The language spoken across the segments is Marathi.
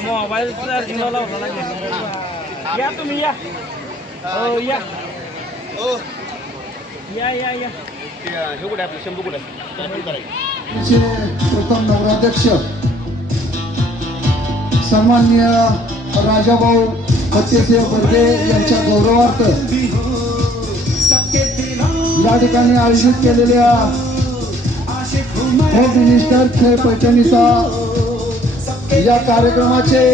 मोबाईल चार्जिंग लावला या तुम्ही या हो या या या या हे कुठे आपलं शंभू कुठे प्रथम नगराध्यक्ष सन्माननीय राजाभाऊ सत्यसिंह बर्गे यांच्या गौरवार्थ या ठिकाणी आयोजित केलेल्या होम मिनिस्टर खेळ पैठणीचा या कार्यक्रमाचे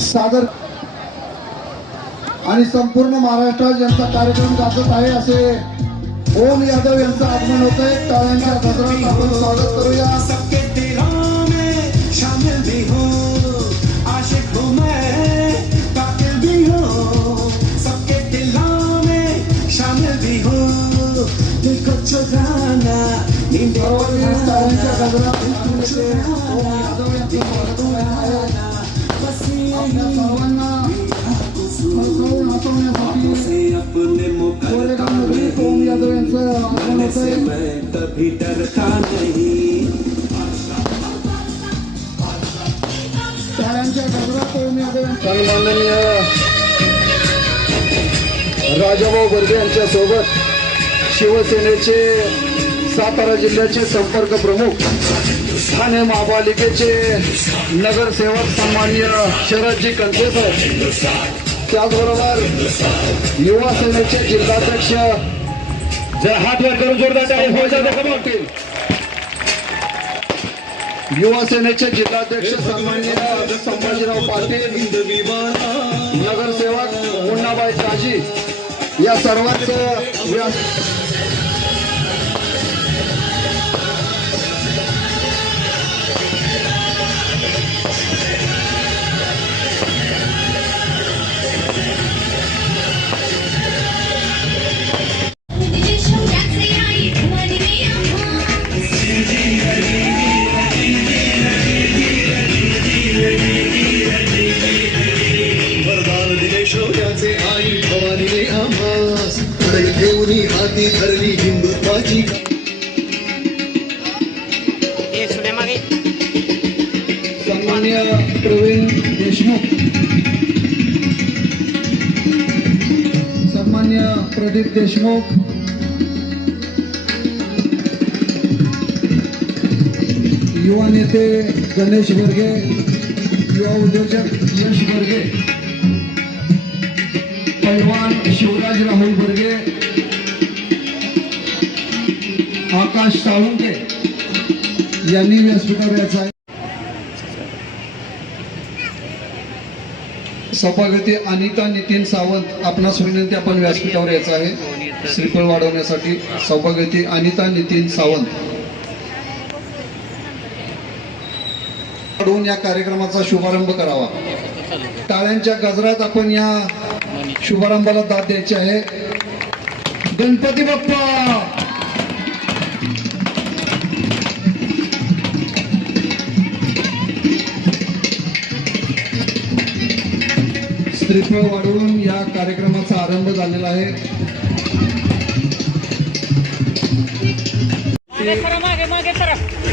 सादर आणि संपूर्ण महाराष्ट्रात यांचा कार्यक्रम गाजत आहे असे ओम यादव यांचं आगमन होत आहे. टाळ्यांच्या गजरात आपण स्वागत करूया. ओम यादव यांचं आगमन होत आहे. टाळ्यांच्या गजरात ओम यादव सन्माननीय राजाभाऊ बर्गे यांच्या सोबत शिवसेनेचे सातारा जिल्ह्याचे संपर्क प्रमुख ठाणे महापालिकेचे नगरसेवक सन्माननीय शरदजी कंठेसर, त्याचबरोबर युवा सेनेचे जिल्हाध्यक्ष जर हात वर करून जोरदार युवा सेनेचे जिल्हाध्यक्ष सन्माननीय संभाजीराव पाटील, नगरसेवक मुन्नाबाई काजी या सर्वांचं हाती धरली हिंदुत्वाची सन्माननीय प्रवीण देशमुख, सन्माननीय प्रदीप देशमुख, युवा नेते गणेश बर्गे, युवा उद्योजक यश बर्गे, पैलवान शिवराज राहुल बर्गे, आकाश साळुंके यांनी व्यासपीठावर यायचं आहे. सभागती अनिता नितीन सावंत आपणास विनंती, आपण व्यासपीठावर यायचं आहे श्रीफळ वाढवण्यासाठी. सभागती अनिता नितीन सावंत वाढवून या कार्यक्रमाचा शुभारंभ करावा. टाळ्यांच्या गजरात आपण या शुभारंभाला दाद द्यायची आहे. गणपती बाप्पा. श्रीफळ वाढवून या कार्यक्रमाचा आरंभ झालेला आहे.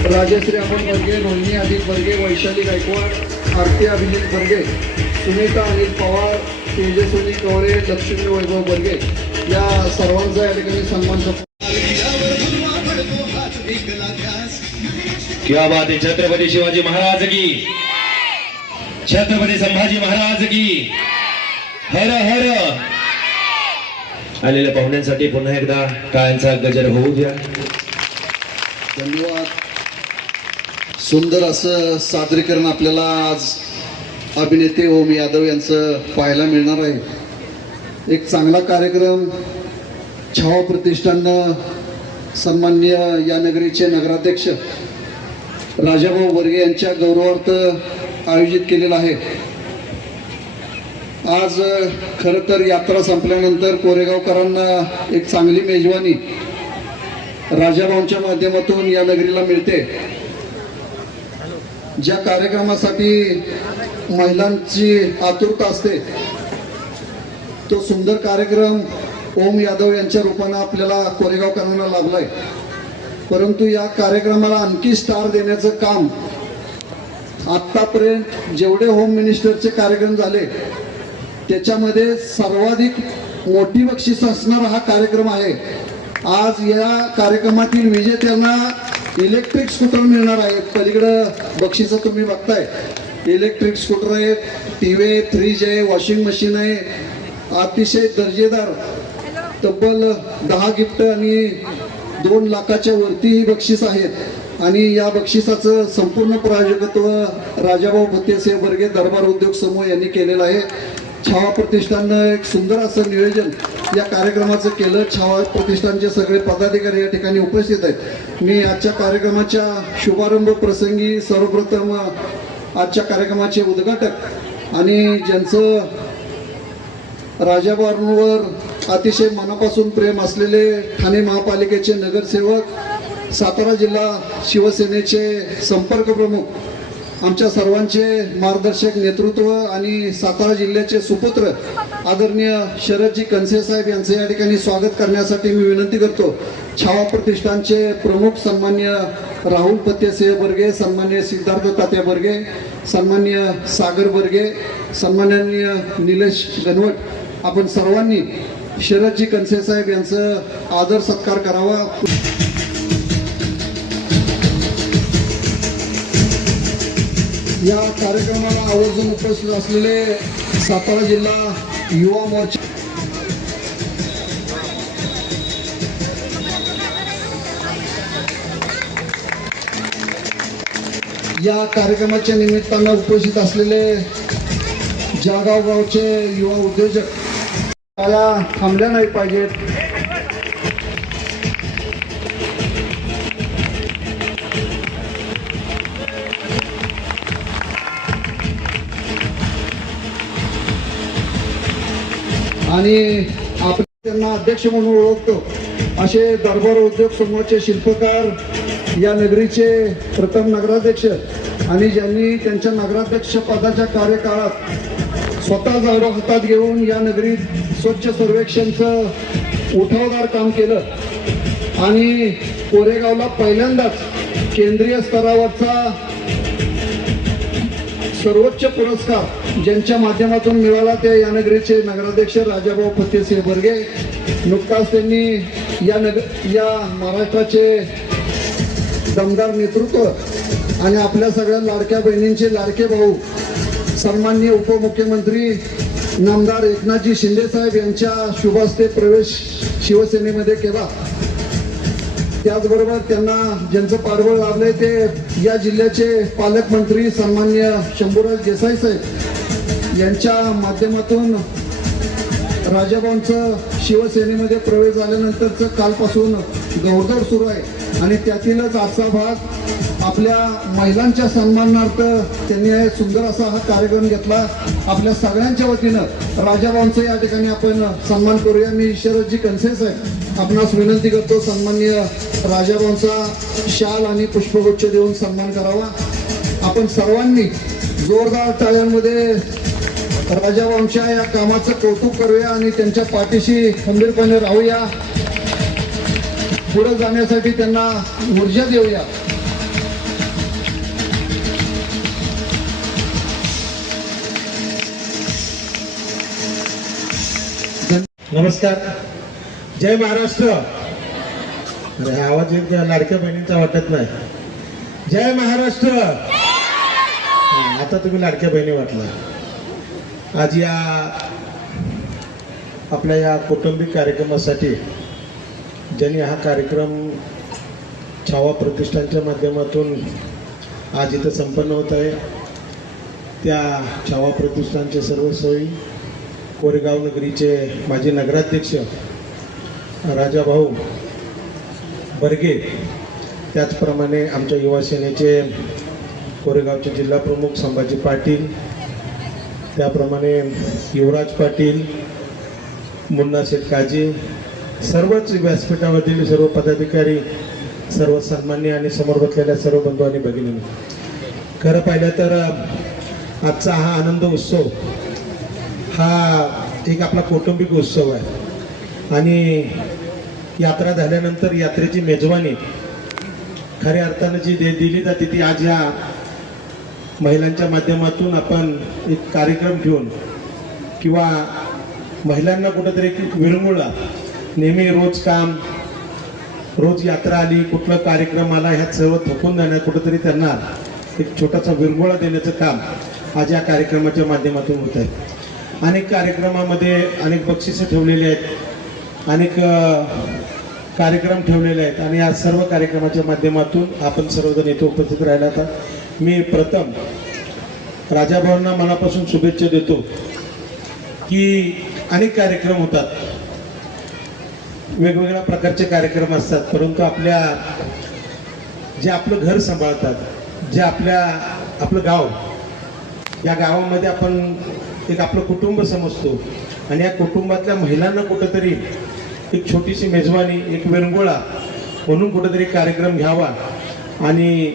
राजश्री अमोल बर्गे, रोहिणी अनिल बर्गे, वैशाली गायकवाड, आरती अभिजित बर्गे, सुनीता अनिल पवार, तेजस्विनी कवरे, लक्ष्मी वैभव बर्गे या सर्वांचा या ठिकाणी सन्मान करतो. क्या बात है. छत्रपती शिवाजी महाराज की, छत्रपती संभाजी महाराज की, हर हर. आलेल्या पाहुण्यांसाठी पुन्हा एकदा टाळ्यांचा गजर होऊ द्या. धन्यवाद. सुंदर असं सादरीकरण आपल्याला आज अभिनेते ओम यादव यांचं पाहायला मिळणार आहे. एक चांगला कार्यक्रम छावा प्रतिष्ठाननं सन्माननीय या नगरीचे नगराध्यक्ष राजाभाऊ बर्गे यांच्या गौरवार्थ आयोजित केलेला आहे. आज खरं तर यात्रा संपल्यानंतर कोरेगावकरांना एक चांगली मेजवानी राजाभाऊंच्या माध्यमातून या नगरीला मिळते. ज्या कार्यक्रमासाठी महिलांची आतुरता असते तो सुंदर कार्यक्रम ओम यादव यांच्या रूपानं आपल्याला कोरेगावकरांना लाभलाय. परंतु या कार्यक्रमाला आणखी स्टार देण्याचं काम आतापर्यंत जेवढे होम मिनिस्टरचे कार्यक्रम झाले त्याच्यामध्ये सर्वाधिक मोठी बक्षीस असणारा हा कार्यक्रम आहे. आज या कार्यक्रमातील विजेत्यांना इलेक्ट्रिक स्कूटर मिळणार आहेत. पलीकडं बक्षिसं तुम्ही बघताय, इलेक्ट्रिक स्कूटर आहेत, टीव्ही आहे, फ्रीज आहे, वॉशिंग मशीन आहे, अतिशय दर्जेदार तब्बल 10 गिफ्ट आणि 2 लाखाच्या वरती ही बक्षीस आहेत. आणि या बक्षिसाचं संपूर्ण प्रायोजकत्व राजाभाऊ भुत्तेसिंह बर्गे दरबार उद्योग समूह यांनी केलेलं आहे. छावा प्रतिष्ठाननं एक सुंदर असं नियोजन या कार्यक्रमाचं केलं. छावा प्रतिष्ठानचे सगळे पदाधिकारी या ठिकाणी उपस्थित आहेत. मी आजच्या कार्यक्रमाच्या शुभारंभ प्रसंगी सर्वप्रथम आजच्या कार्यक्रमाचे उद्घाटक आणि ज्यांचं राजाभाऊंवर अतिशय मनापासून प्रेम असलेले ठाणे महापालिकेचे नगरसेवक, सातारा जिल्हा शिवसेनेचे संपर्क प्रमुख, आमच्या सर्वांचे मार्गदर्शक नेतृत्व आणि सातारा जिल्ह्याचे सुपुत्र आदरणीय शरदजी कनसे साहेब यांचे या ठिकाणी स्वागत करण्यासाठी मी विनंती करतो. छावा प्रतिष्ठानचे प्रमुख सन्मान्य राहुल भुत्तेसिंह बर्गे, सन्मान्य सिद्धार्थ तात्या बर्गे, सन्मान्य सागर बर्गे, सन्माननीय निलेश गणवट, आपण सर्वांनी शरदजी कनसे साहेब यांचं आदर सत्कार करावा. या कार्यक्रमाला आवर्जून उपस्थित असलेले सातारा जिल्हा युवा मोर्चा या कार्यक्रमाच्या निमित्तानं उपस्थित असलेले जळगावचे युवा उद्योजक त्याला थांबल्या नाही पाहिजेत. आणि आपण त्यांना अध्यक्ष म्हणून ओळखतो असे दरबार उद्योग समूहाचे शिल्पकार, या नगरीचे प्रथम नगराध्यक्ष आणि ज्यांनी त्यांच्या नगराध्यक्ष पदाच्या कार्यकाळात स्वतः झाडं हातात घेऊन या नगरीत स्वच्छ सर्वेक्षणचं उठावदार काम केलं आणि कोरेगावला पहिल्यांदाच केंद्रीय स्तरावरचा सर्वोच्च पुरस्कार ज्यांच्या माध्यमातून मिळाला ते या नगरीचे नगराध्यक्ष राजाभाऊ भुत्तेसिंह बर्गे. नुकताच त्यांनी या महाराष्ट्राचे दमदार नेतृत्व आणि आपल्या सगळ्या लाडक्या बहिणींचे लाडके भाऊ सन्माननीय उपमुख्यमंत्री नामदार एकनाथजी शिंदे साहेब यांच्या शुभ हस्ते प्रवेश शिवसेनेमध्ये केला. त्याचबरोबर त्यांना ज्यांचं पाठबळ लाभलंय ते या जिल्ह्याचे पालकमंत्री सन्माननीय शंभूराज देसाई साहेब यांच्या माध्यमातून राजाभाऊंचं शिवसेनेमध्ये प्रवेश झाल्यानंतरचं कालपासून गौरदौड सुरू आहे. आणि त्यातीलच आजचा भाग आपल्या महिलांच्या सन्मानार्थ त्यांनी सुंदर असा हा कार्यक्रम घेतला. आपल्या सगळ्यांच्या वतीनं राजाभाऊंचं या ठिकाणी आपण सन्मान करूया. मी शरदजी कनसे साहेब आपणास विनंती करतो सन्माननीय राजाभाऊंचा शाल आणि पुष्पगुच्छ देऊन सन्मान करावा. आपण सर्वांनी जोरदार टाळ्यांमध्ये राजाभाऊंच्या या कामाचं कौतुक करूया आणि त्यांच्या पाठीशी खंबीरपणे राहूया. पुढे जाण्यासाठी त्यांना ऊर्जा देऊया. नमस्कार, जय महाराष्ट्र. अरे आवाज एक लाडक्या बहिणींचा वाटत नाही. जय महाराष्ट्र. आता तुम्ही लाडक्या बहिणी वाटला. आज या आपल्या या कौटुंबिक कार्यक्रमासाठी ज्यांनी हा कार्यक्रम छावा प्रतिष्ठानच्या माध्यमातून आज इथं संपन्न होत आहे त्या छावा प्रतिष्ठानचे सर्व सोयी, कोरेगाव नगरीचे माजी नगराध्यक्ष राजाभाऊ बर्गे, त्याचप्रमाणे आमच्या युवा सेनेचे कोरेगावचे जिल्हा प्रमुख संभाजी पाटील, त्याप्रमाणे युवराज पाटील, मुन्ना शेठ काजी, सर्वच व्यासपीठामधील सर्व पदाधिकारी, सर्व सन्मान्य आणि समोर बसलेल्या सर्व बंधू आणि भगिनी, खरं पाहिलं तर आजचा हा आनंद उत्सव हा एक आपला कौटुंबिक उत्सव आहे आणि यात्रा झाल्यानंतर यात्रेची मेजवानी खऱ्या अर्थानं जी दिली जाते ती आज या महिलांच्या माध्यमातून आपण एक कार्यक्रम घेऊन किंवा महिलांना कुठंतरी एक विरंगुळा, नेहमी रोज काम, रोज यात्रा आली, कुठला कार्यक्रम आला, ह्यात सर्व थकून जाण्यात कुठंतरी त्यांना एक छोटासा विरंगुळा देण्याचं काम आज या कार्यक्रमाच्या माध्यमातून होत आहे. अनेक कार्यक्रमामध्ये अनेक बक्षिसं ठेवलेली आहेत, अनेक कार्यक्रम ठेवलेले आहेत आणि या सर्व कार्यक्रमाच्या माध्यमातून आपण सर्वजण इथे उपस्थित राहिला. आता मी प्रथम राजाभाऊंना मनापासून शुभेच्छा देतो की अनेक कार्यक्रम होतात, वेगवेगळ्या प्रकारचे कार्यक्रम असतात, परंतु आपल्या जे आपलं घर सांभाळतात, जे आपलं गाव, या गावामध्ये आपण एक आपलं कुटुंब समजतो आणि या कुटुंबातल्या महिलांना कुठंतरी एक छोटीशी मेजवानी, एक विरंगुळा म्हणून कुठंतरी कार्यक्रम घ्यावा आणि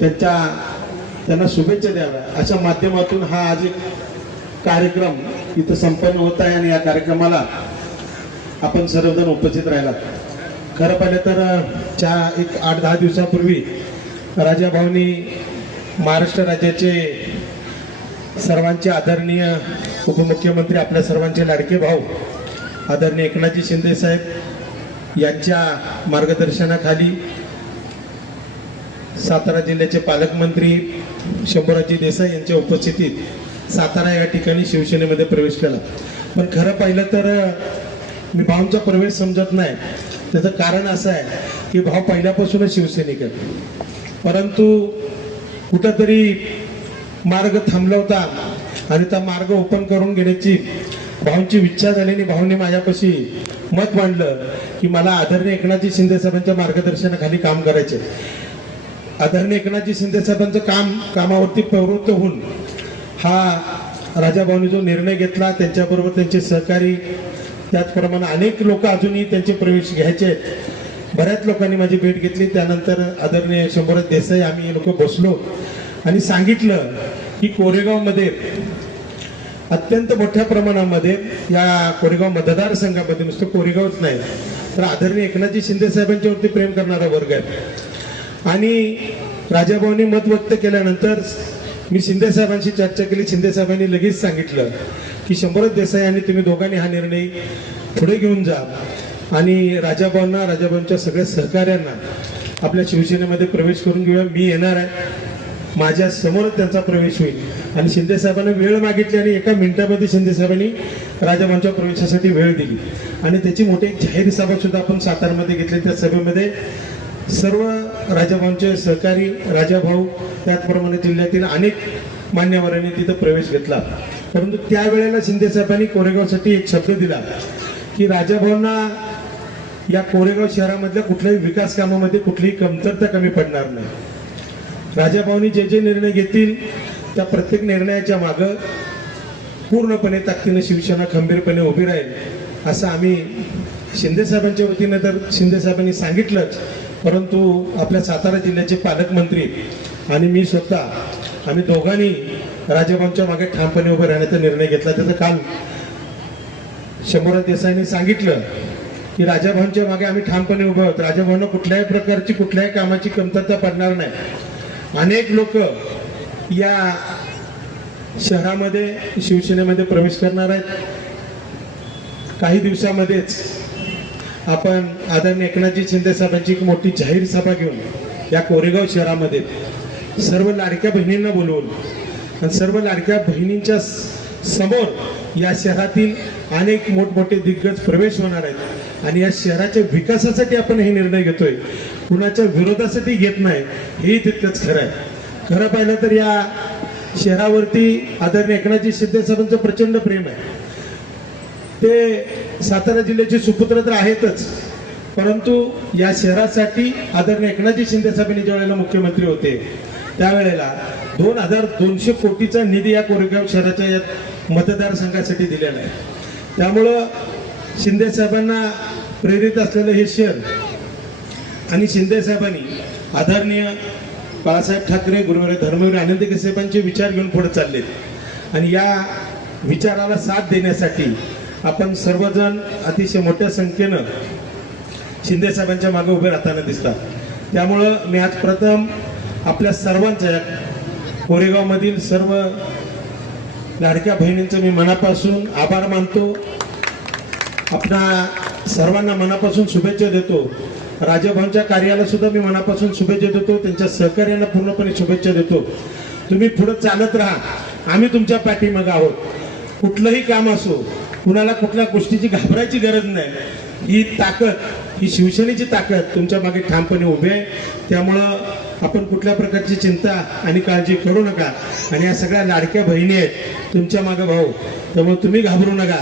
त्यांना शुभेच्छा द्याव्या, अशा माध्यमातून हा आज एक कार्यक्रम इथं संपन्न होत आहे आणि या कार्यक्रमाला आपण सर्वजण उपस्थित राहिलात. खरं पाहिलं तर एक 8-10 दिवसापूर्वी राजाभाऊंनी महाराष्ट्र राज्याचे सर्वांचे आदरणीय उपमुख्यमंत्री, आपल्या सर्वांचे लाडके भाऊ आदरणीय एकनाथजी शिंदे साहेब यांच्या मार्गदर्शनाखाली सातारा जिल्ह्याचे पालकमंत्री शंभूराजी देसाई यांच्या उपस्थितीत सातारा या ठिकाणी शिवसेनेमध्ये प्रवेश केला. पण खरं पाहिलं तर मी भाऊंचा प्रवेश समजत नाही. त्याचं कारण असं आहे की भाऊ पहिल्यापासूनच शिवसैनिक आहे, परंतु कुठंतरी मार्ग थांबला होता आणि त्या मार्ग ओपन करून घेण्याची भाऊंची इच्छा झाल्याने भाऊने माझ्यापाशी मत मांडलं की मला आदरणीय एकनाथजी शिंदे साहेबांच्या मार्गदर्शनाखाली काम करायचे. आदरणीय एकनाथजी शिंदे साहेबांचं कामावरती प्रवृत्त होऊन हा राजाभाऊंनी जो निर्णय घेतला, त्यांच्याबरोबर त्यांचे सहकारी, त्याचप्रमाणे अनेक लोक अजूनही त्यांचे प्रवेश घ्यायचे आहेत. बऱ्याच लोकांनी माझी भेट घेतली. त्यानंतर आदरणीय शंभूराज देसाई आम्ही लोक बसलो आणि सांगितलं की कोरेगावमध्ये अत्यंत मोठ्या प्रमाणामध्ये या कोरेगाव मतदारसंघामध्ये नुसतं कोरेगावच नाही तर आदरणीय एकनाथजी शिंदे साहेबांच्यावरती प्रेम करणारा वर्ग आहे आणि राजाभाऊंनी मत व्यक्त केल्यानंतर मी शिंदे साहेबांशी चर्चा केली. शिंदे साहेबांनी लगेच सांगितलं की शंभूराज देसाई आणि तुम्ही दोघांनी हा निर्णय पुढे घेऊन जा आणि राजाभाऊंच्या सगळ्या सहकाऱ्यांना आपल्या शिवसेनेमध्ये प्रवेश करून घेऊया. मी येणार आहे, माझ्या समोरच त्यांचा प्रवेश होईल आणि शिंदे साहेबांनी वेळ मागितली आणि एका मिनिटामध्ये शिंदे साहेबांनी राजाभाऊंच्या प्रवेशासाठी वेळ दिली आणि त्याची मोठी एक जाहीर सभा सुद्धा आपण सातारमध्ये घेतली. त्या सभेमध्ये सर्व राजाभाऊंचे सहकारी, राजाभाऊ, त्याचप्रमाणे जिल्ह्यातील अनेक मान्यवरांनी तिथं प्रवेश घेतला. परंतु त्यावेळेला शिंदे साहेबांनी कोरेगावसाठी एक शब्द दिला की राजाभाऊंना या कोरेगाव शहरामधल्या कुठल्याही विकास कामामध्ये कुठलीही कमतरता कमी पडणार नाही. राजाभाऊंनी जे जे निर्णय घेतील त्या प्रत्येक निर्णयाच्या मागं पूर्णपणे ताकदीने शिवसेना खंबीरपणे उभी राहील असं आम्ही शिंदे साहेबांच्या वतीने तर शिंदे साहेबांनी सांगितलंच, परंतु आपल्या सातारा जिल्ह्याचे पालकमंत्री आणि मी स्वतः आम्ही दोघांनी राजाभाऊंच्या मागे ठामपणे उभे राहण्याचा निर्णय घेतला. त्याचं काल शंभूराज देसाईंनी सांगितलं की राजाभाऊंच्या मागे आम्ही ठामपणे उभे आहोत. राजाभाऊंना कुठल्याही प्रकारची कुठल्याही कामाची कमतरता पडणार नाही. अनेक लोक या शहरामध्ये शिवसेनेमध्ये प्रवेश करणार आहेत. काही दिवसामध्येच आपण आदरणीय एकनाथजी शिंदे साहेबांची एक मोठी जाहीर सभा घेऊन या कोरेगाव शहरामध्ये सर्व लाडक्या बहिणींना बोलवून आणि सर्व लाडक्या बहिणींच्या समोर या शहरातील अनेक मोठमोठे दिग्गज प्रवेश होणार आहेत आणि या शहराच्या विकासासाठी आपण हे निर्णय घेतोय, कुणाच्या विरोधासाठी घेत नाही, हेही तितकंच खरं आहे. खरं पाहिलं तर या शहरावरती आदरणीय एकनाथजी शिंदे साहेबांचं प्रचंड प्रेम आहे. ते सातारा जिल्ह्याचे सुपुत्र तर आहेतच, परंतु या शहरासाठी आदरणीय एकनाथजी शिंदे साहेबांनी ज्या वेळेला मुख्यमंत्री होते त्यावेळेला 2200 कोटीचा निधी या कोरेगाव शहराच्या या मतदारसंघासाठी दिलेला आहे. त्यामुळं शिंदे साहेबांना प्रेरित असलेलं हे शहर आणि शिंदे साहेबांनी आदरणीय बाळासाहेब ठाकरे, गुरुवारी धर्मवीर आनंदीकर साहेबांचे विचार घेऊन पुढे चाललेत आणि या विचाराला साथ देण्यासाठी आपण सर्वजण अतिशय मोठ्या संख्येनं शिंदे साहेबांच्या मागे उभे राहताना दिसतात. त्यामुळं मी आज प्रथम आपल्या सर्वांच्या कोरेगावमधील सर्व लाडक्या बहिणींचं मी मनापासून आभार मानतो. आपणा सर्वांना मनापासून शुभेच्छा देतो. राजभवनच्या कार्याला सुद्धा मी मनापासून शुभेच्छा देतो. त्यांच्या सहकार्यांना पूर्णपणे शुभेच्छा देतो. तुम्ही पुढे चालत राहा, आम्ही तुमच्या पाठीमागे आहोत. कुठलंही काम असो, कुणाला कुठल्या गोष्टीची घाबरायची गरज नाही. ही ताकद, ही शिवसेनेची ताकद तुमच्या मागे ठामपणे उभी आहे. त्यामुळं आपण कुठल्या प्रकारची चिंता आणि काळजी करू नका. आणि या सगळ्या लाडक्या बहिणी आहेत तुमच्या मागे भाऊ, त्यामुळे तुम्ही घाबरू नका.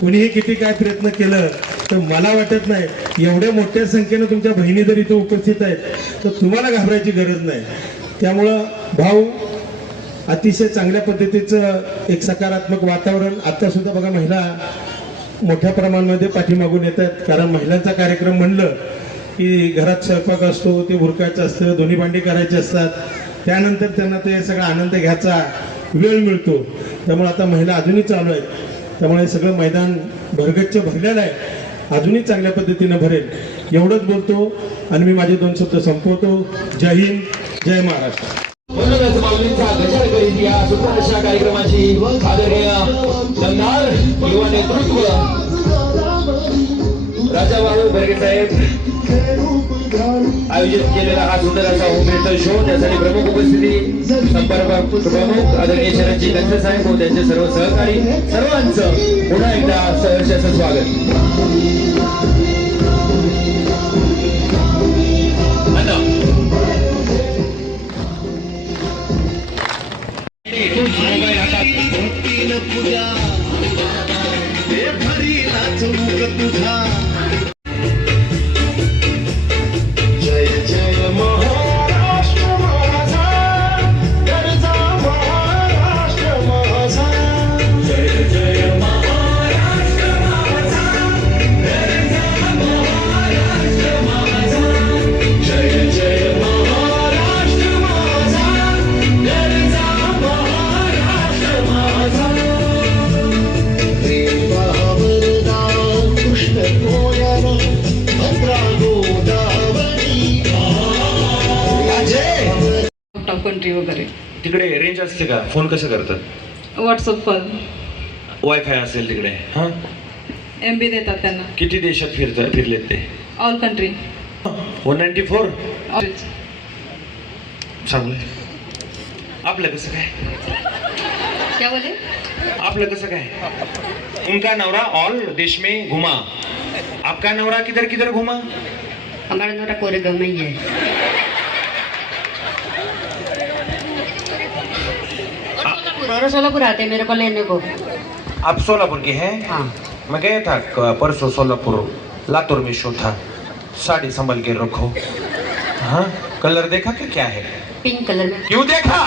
कुणीही किती काय प्रयत्न केलं तर मला वाटत नाही एवढ्या मोठ्या संख्येनं तुमच्या बहिणी जर इथं उपस्थित आहेत तर तुम्हाला घाबरायची गरज नाही. त्यामुळं भाऊ, अतिशय चांगल्या पद्धतीचं एक सकारात्मक वातावरण. आता सुद्धा बघा महिला मोठ्या प्रमाणामध्ये पाठीमागून येत आहेत. कारण महिलांचा कार्यक्रम म्हणलं की घरात स्वयंपाक असतो, ते उरकायचं असतं, दोन्ही भांडी करायची असतात, त्यानंतर त्यांना ते सगळा आनंद घ्यायचा वेळ मिळतो. त्यामुळे आता महिला अजूनही चालू आहेत. त्यामुळे सगळं मैदान भरगच्च भरलेलं आहे, अजूनही चांगल्या पद्धतीनं भरेल एवढंच बोलतो आणि मी माझे 2 शब्द संपवतो. जय हिंद, जय महाराष्ट्र. म्हणूनच माऊलींचा गजर करीत या सुंदर अशा कार्यक्रमाची आदरणीय दमदार युवा नेतृत्व राजाभाऊ बर्गे साहेब आयोजित केलेला हा सुंदर असा होम थिएटर शो, त्यासाठी प्रमुख उपस्थिती संपर्क प्रमुख आदरणीय शरदजी लंके साहेब व त्यांचे सर्व सहकारी सर्वांचं पुन्हा एकदा सहर्ष असं स्वागत. मोबाईल हातात जय जय महाराष्ट्र माझा, गरजा महाराष्ट्र माझा. जय जय महाराष्ट्र माझा, गरजा महाराष्ट्र माझा. जय जय महाराष्ट्र माझा, गरजा महाराष्ट्र माझा. प्रेमावरदा Krishna Koyna Bhadra Godavari. Out of country वगैरे तिकडे रेंज असते का? फोन कसं करतात? व्हॉट्सअपवर वायफाय असेल तिकडे? हा, MB देतात त्यांना. किती देशात फिरलेत ते? All country. 194. ऑरेंज. चांगलं. आपलं कसं काय? क्या बोले? आपलं कसं काय? उनका नवरा ऑल देश में घुमा, आपका नवरा किधर किधर घुमा? हमारा नोटा कोरेगांव में ही है. सोलापुर आते मेरे को लेने को. आप सोलापुर के हैं? हाँ. मैं गया था परसों सोलापुर, लातूर में शो था. साड़ी संभल के रखो. हाँ, कलर देखा कि क्या है? पिंक कलर में. क्यों देखा?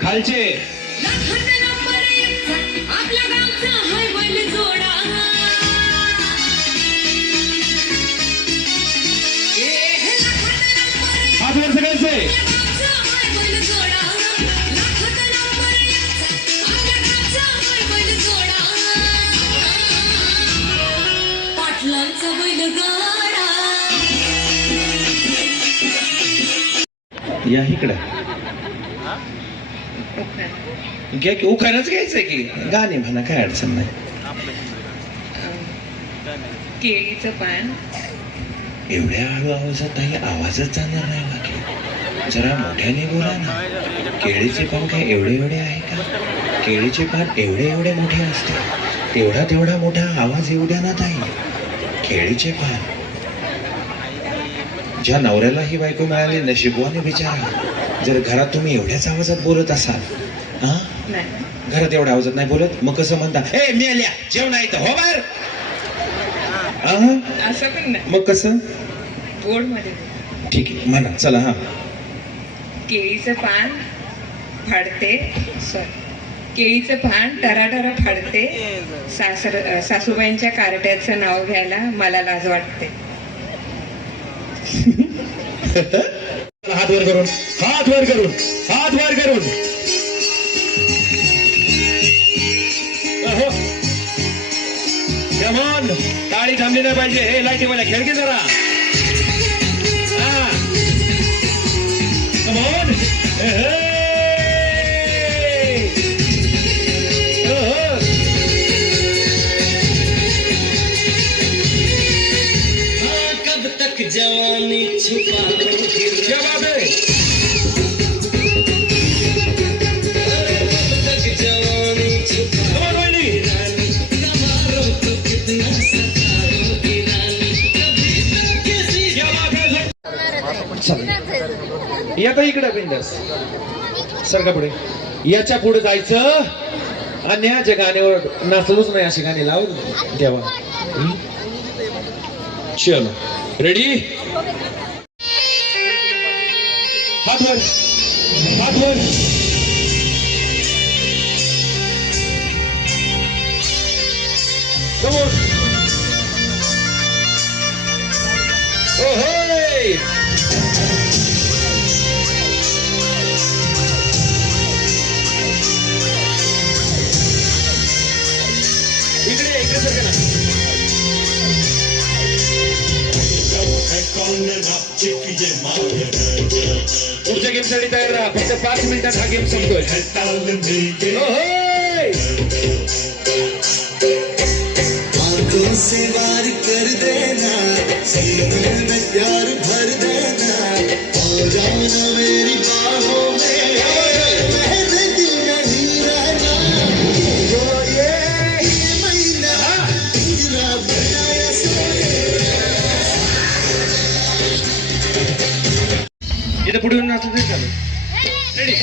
खालचे हातवर सगळ्यांचे. या इकडं घ्या की उखाणच घ्यायचंय की गाणे म्हणा काय अडचण नाही. केळीचं पान. एवढ्या हळू आवाजात ताई आवाजच जाणार नाही बाकी. जरा मोठ्याने बोला ना. केळीचे पान काय एवढे एवढे आहे का? केळीचे पान एवढे एवढे मोठे असते. तेवढा तेवढा मोठा आवाज येऊ द्या ना ताई. केळीचे पान. ज्या नवऱ्याला ही बायको मिळाली नशिबवाने बिचारा. जर घरात तुम्ही एवढ्याच आवाजात बोलत असाल हा घरात एवढ्या आवाजात नाही बोलत मग कसं म्हणता ए मेल्या जेवण आहे तर हो बाहेर. असं पण नाही. मग कसं गोड मध्ये. ठीक आहे म्हणा चला. हा केळीचं पान फाडते. केळीचं पान टराटरा फाडते. सासूबाईंच्या कार्ट्याचं नाव घ्यायला मला लाज वाटते. हात वर करून हात वर करून हात वर करून. कमान टाळी थांबली नाही पाहिजे. हे लाईटी मला खेळके जरा. कमान कब तक जवानी छुपा क्या बात है. कमान वहिनी. आता इकडे बिंदास सारखा पुढे. याच्या पुढे जायचं आणि याच्या गाण्यावर नाचलोच नाही अशी गाणी लावून द्यावा. चलो रेडी. हात वर हात वर. कमोन. ओ होय. इकडे इकडे सर ना. पुढच्या गेमसाठी तयार राहा. फक्त 5 मिनिटात हा गेम संपतोय. आंखों से वार कर देना, सीने में प्यार भर देना, आ जाना मेरी बाहों में, मैं दिल नहीं रहना, जो ये महीना पिंजरा बनाया इथं पुढे येऊन नाचलं तरी चालेल. रेडी.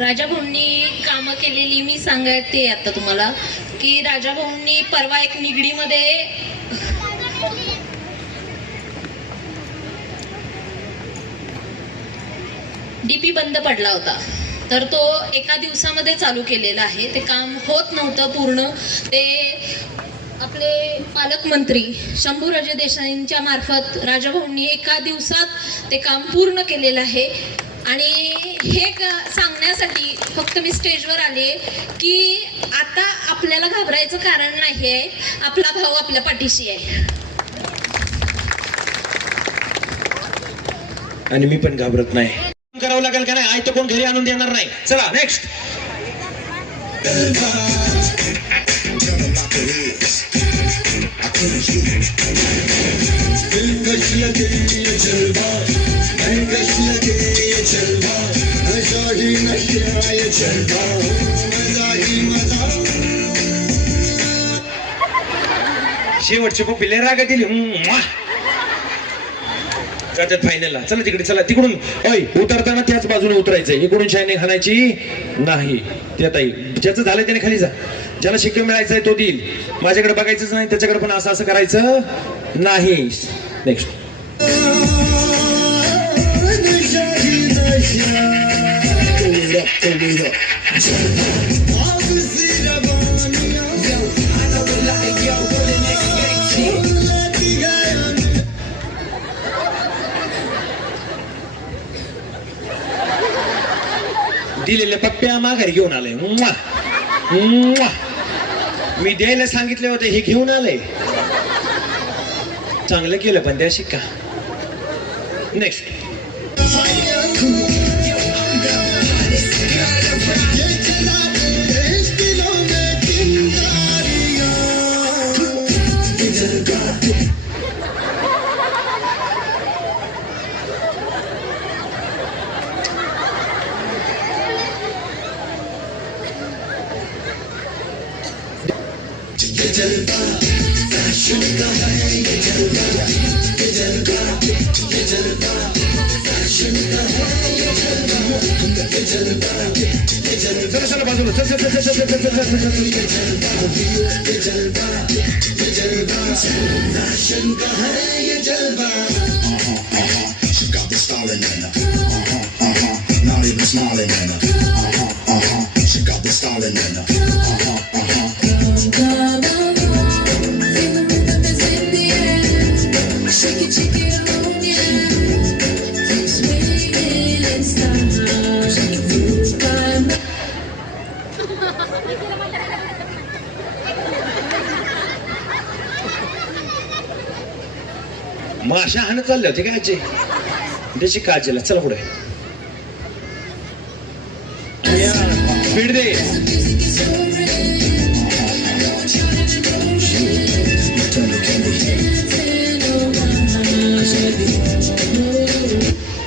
राजाभाऊंनी कामं केलेली मी सांगते आता तुम्हाला की राजाभाऊंनी परवा एक निगडीमध्ये डीपी बंद पडला होता, तर तो एका दिवसामध्ये चालू केलेला आहे. ते काम होत नव्हतं पूर्ण. ते आपले पालकमंत्री शंभूराजे देसाईंच्या मार्फत राजाभाऊंनी एका दिवसात ते काम पूर्ण केलेलं आहे. आणि हे सांगण्यासाठी फक्त मी स्टेजवर आले की आता आपल्याला घाबरायचं कारण नाही आहे. आपला भाऊ आपल्या पाठीशी आहे. आणि मी पण घाबरत नाही. करावं लागेल का नाही, आई तर कोण घरी आणून देणार नाही. चला नेक्स्ट. शेवटचे पप्पी लय राग दिली. जातात फायनलला. चला तिकडे, चला तिकडून. उतरताना त्याच बाजूने उतरायचंय, इकडून शायनिंग हाणायची नाही. त्यात ज्याचं झालं त्याने खाली जा. ज्याला शिक्के मिळायचंय तो देईल. माझ्याकडे बघायचंच नाही, त्याच्याकडे पण असं असं करायचं नाही. नेक्स्ट. दिलेले पप्प्या माघारी घेऊन आले. मी द्यायला सांगितले होते, हे घेऊन आले. चांगलं केलं पण त्या शिक्का. नेक्स्ट. चला बाजूला. चल चल चल चल चल चल चल माशा हाणत चालले होते काय आजी, त्याची काळजीला. चला पुढे. स्पीड दे.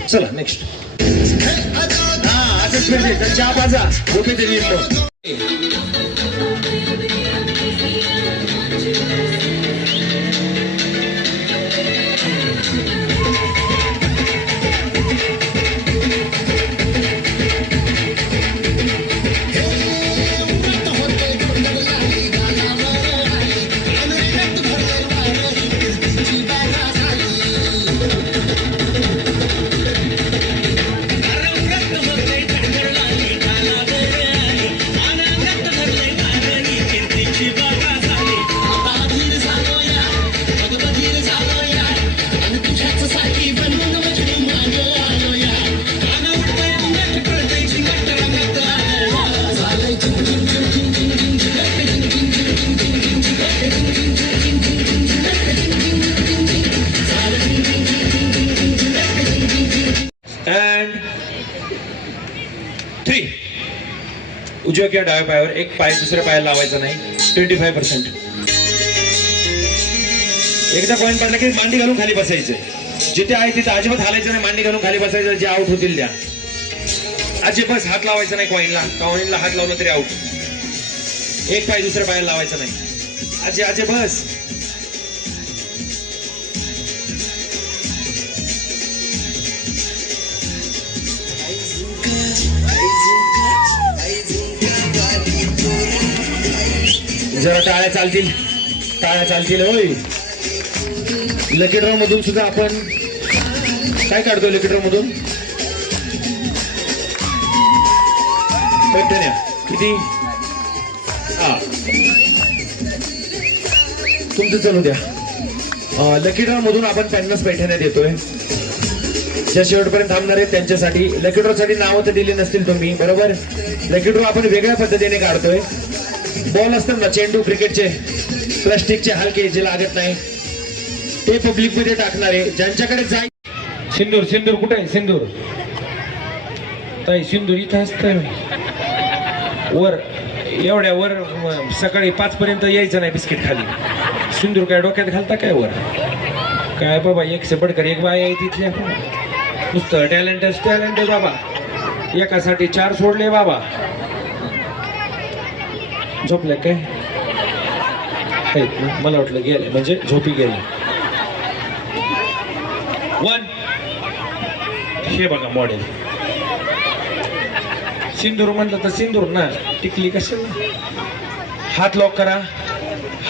चला नेक्स्ट. हा असं स्पीड दे. चहा पाजा. डोके दे. उजव्या किंवा डाव्या पायावर एक पाय दुसऱ्या पायाला लावायचा नाही. 25%. एकदा पॉईंट पडला की मांडी घालून खाली बसायचं. जिथे आहे तिथे अजिबात हालायचं नाही. मांडी घालून खाली बसायचं. जे आउट होतील द्या. अजिबात हात लावायचा नाही कॉईनला. कॉईनला हात लावला तरी आउट. एक पाय दुसऱ्या पायाला लावायचा नाही. अजे बस. जरा टाळ्या चालतील होय. लकी ड्रॉ मधून सुद्धा आपण काय काढतोय? लकी ड्रॉ मधून पैठण्या किती? हा, तुमचं चालू द्या. लकी ड्रॉ मधून आपण 50 पैठण्या देतोय. ज्या शेवटपर्यंत थांबणार आहेत त्यांच्यासाठी. लकी ड्रॉ साठी नावं तर दिली नसतील तुम्ही, बरोबर? लकी ड्रॉ आपण वेगळ्या पद्धतीने काढतोय. बॉल असतात ना चेंडू क्रिकेटचे, प्लास्टिकचे हलके जे लागत नाही ते पब्लिक मध्ये टाकणारे. ज्यांच्याकडे जाय सिंदूर कुठे आहे? सिंदूर ताई, सिंदूर इथं असतंय वर, एवढ्या वर. सकाळी 5 पर्यंत यायचं नाही बिस्किट खाली. सिंदूर काय डोक्यात घालता काय वर? काय बाबा, एक से बडकर एक बाय आहे तिथल्या. नुसतं टॅलेंट आहे बाबा. एकासाठी 4 सोडले बाबा. झोपले काय? मला वाटलं गेले म्हणजे झोपी गेले. 1 हे बघा मॉडेल. सिंदूर म्हणलं तर सिंदूर ना, टिकली कशाला? हात लॉक करा,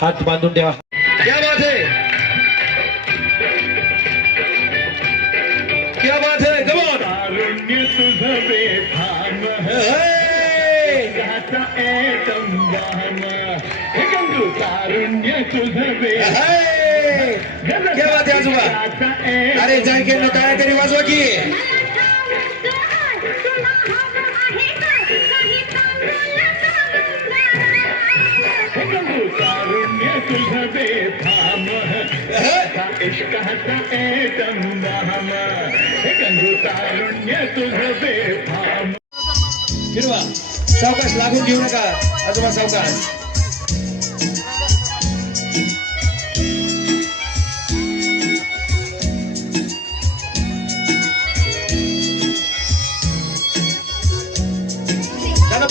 हात बांधून ठेवा. क्या बात है, क्या बात है, कम ऑन. तारुण्य तुझं बेभान हे गंगू, तारुण्य तुझं क्या बात है आजोबा. अरे जायके न टाळ्या तरी वाजवा की. तारुण्य तुझं बेथाम इश्काचा एटम बहम. हे गंगू, तारुण्य तुझं बेथाम. फिरवा, सावकाश, लागून घेऊ नका आजोबा, सावकाश.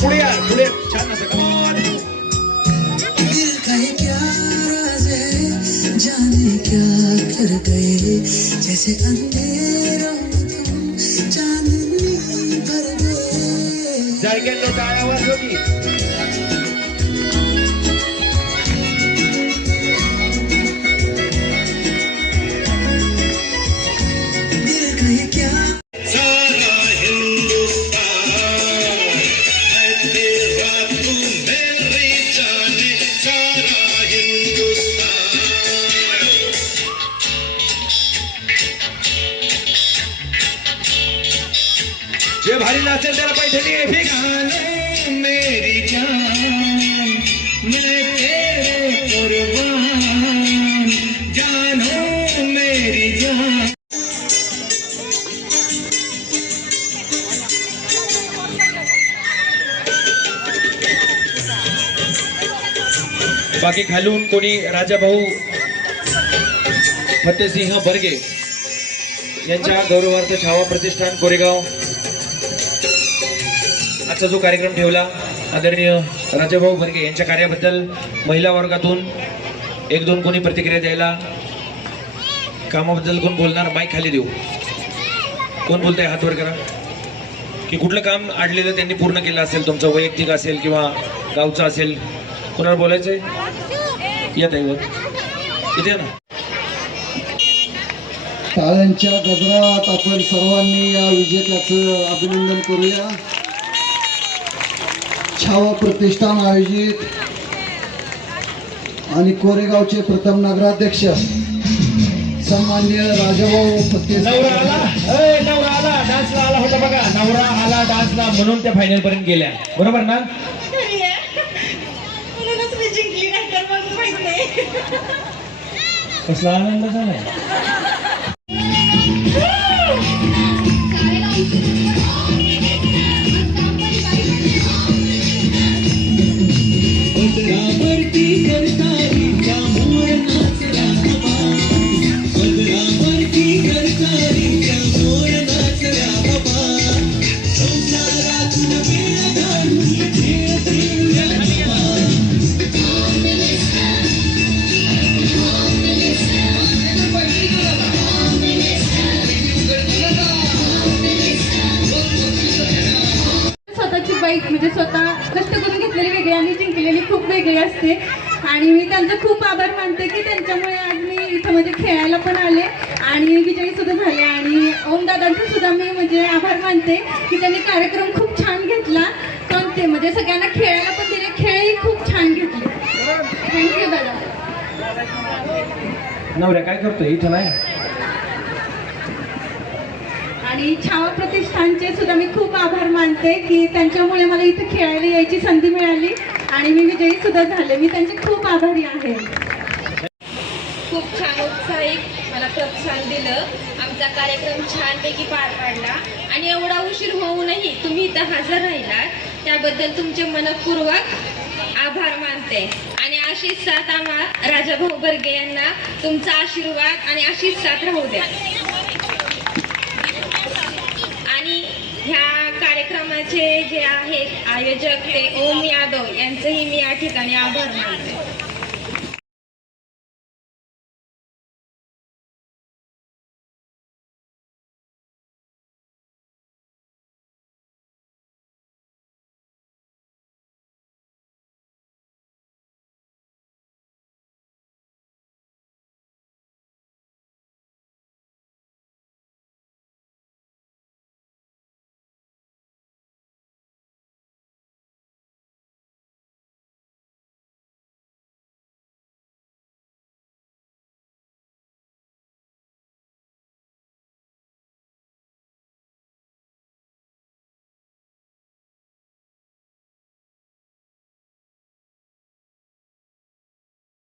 पुढे या, पुढे. छान असं दिल का ये प्यार है, जाने क्या कर गए, जैसे अंधेरों में तुम चांदनी भर गए. जायके टाळ्या वाजवा की. दिल का ये क्या जे भारी नाचेल त्याला पैठणी आहे. फिक्स. मेरी जान, मैं तेरे कुर्बान, जानो मेरी जान. बाकी खालून कोणी राजाभाऊ फतेसिंह बर्गे यांच्या गौरवार्थ छावा प्रतिष्ठान कोरेगाव आजचा जो कार्यक्रम ठेवला, आदरणीय राजाभाऊ बर्गे यांच्या कार्याबद्दल महिला वर्गातून 1-2 कोणी प्रतिक्रिया द्यायला. कामाबद्दल कोण बोलणार? माईक खाली देऊ. कोण बोलतंय? हात वर करा. की कुठलं काम अडलेलं त्यांनी पूर्ण केलं असेल, तुमचं वैयक्तिक असेल किंवा गावचं असेल. कोणाला बोलायचंय? या ताई वर इथे ना. टाळ्यांच्या गजरात आपण सर्वांनी या विजेत्याचं अभिनंदन करूया. छावा प्रतिष्ठान आयोजित आणि कोरेगावचे प्रथम नगराध्यक्ष सन्माननीय राजाभाऊ फतेसिंह. नवरा आला डान्सला आला होता बघा. नवरा आला डान्सला म्हणून त्या फायनल पर्यंत गेल्या, बरोबर ना? कसला आनंद झालाय. म्हणजे स्वतः कष्ट करून घेतलेली वेगळी आणि जिंकलेली खूप वेगळी असते. आणि मी त्यांचा खूप आभार मानते की त्यांच्यामुळे आज मी इथं म्हणजे खेळायला पण आले आणि विजयी सुद्धा झाले. आणि ओम दादांचं सुद्धा मी म्हणजे आभार मानते की त्यांनी कार्यक्रम खूप छान घेतला. कोणते म्हणजे सगळ्यांना खेळायला पण दिले, खेळही खूप छान घेतले. थँक्यू दादा. नवऱ्या काय करतोय इथं नाही? आणि छावा प्रतिष्ठानचे सुद्धा मी खूप आभार मानते की त्यांच्यामुळे मला इथे खेळायला यायची संधी मिळाली आणि मी विजयी सुद्धा झाले. मी त्यांचे खूप आभारी आहे. खूप छान उत्साहित मला प्रोत्साहन दिलं. आमचा कार्यक्रम छानपैकी पार पाडला आणि एवढा उशीर होऊनही तुम्ही इथं हजर राहिलात त्याबद्दल तुमचे मनपूर्वक आभार मानते. आणि अशीच साथ आम्हा राजाभाऊ बर्गे यांना तुमचा आशीर्वाद आणि अशीच साथ राहू द्या. आणि ह्या कार्यक्रमाचे जे आहेत आयोजक ते ओम यादव यांचंही मी या ठिकाणी आभार मानते.